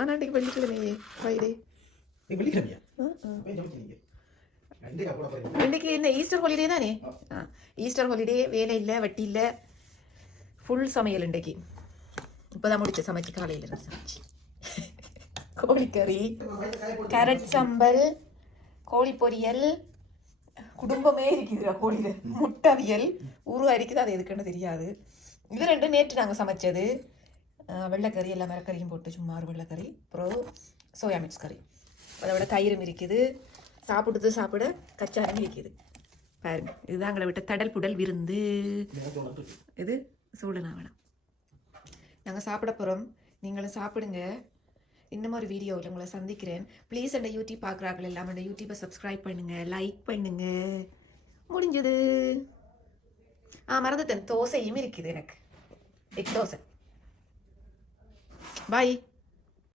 ஆனால் இன்றைக்கு வெள்ளிக்கிழமையே ஃப்ரைடே. இன்றைக்கு என்ன ஈஸ்டர் ஹாலிடே தானே? ஈஸ்டர் ஹாலிடே, வேலை இல்லை, வட்டி இல்லை, ஃபுல் சமையல் இன்றைக்கு. இப்போதான் முடிச்ச சமைச்சு, காலையில் இருந்து சமைச்சு. கோழிக்கறி, கேரட் சம்பல், கோழி பொரியல், குடும்பமே இருக்குதுடா கோழியில், முட்டவியல், ஊறுகா இருக்குது, அது எதுக்குன்னு தெரியாது. இது ரெண்டு நேற்று நாங்கள் சமைச்சது. வெள்ளைக்கறி, எல்லா மரக்கறியும் போட்டு சும்மா ஒரு வெள்ளைக்கறி, அப்புறம் சோயா மிக்ஸ் கறி, அதோட தயிரும் இருக்குது. சாப்பிட கச்சாரம் இருக்குது. பாருங்க, இதுதான் எங்களை விட்ட தடல் புடல் விருந்து. இது சூழனா வேணாம், நாங்கள் சாப்பிட போகிறோம், நீங்களும் சாப்பிடுங்க. இன்னும் ஒரு வீடியோவில் உங்களை சந்திக்கிறேன். ப்ளீஸ் அந்த யூடியூப் பார்க்குறார்கள் எல்லாம் அந்த யூடியூப்பை சப்ஸ்கிரைப் பண்ணுங்கள், லைக் பண்ணுங்கள். முடிஞ்சது. மறந்துட்டேன், தோசையும் இருக்குது எனக்கு, எக் தோசை. பாய்.